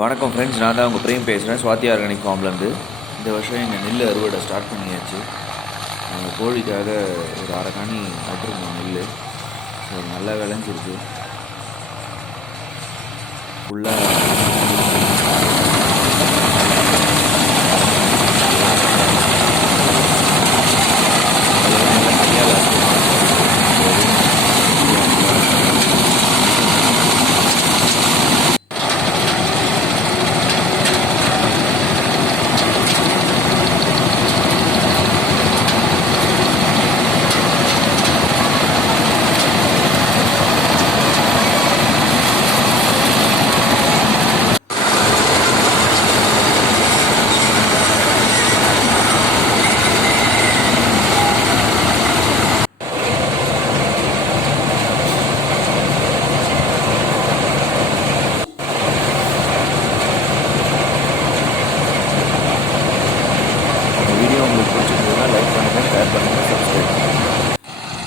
வணக்கம் ஃப்ரெண்ட்ஸ், நான் தான் உங்கள் பிரேம் பேசுகிறேன். சுவாதி ஆர்கானிக் ஃபார்ம்லேருந்து. இந்த வருஷம் எங்கள் நெல் அறுவடை ஸ்டார்ட் பண்ணியாச்சு. கோழிக்காக ஒரு அரைக்காணி நட்டுருந்தோம் நெல். ஸோ நல்லா விளைஞ்சிருக்கு. ஃபுல்லாக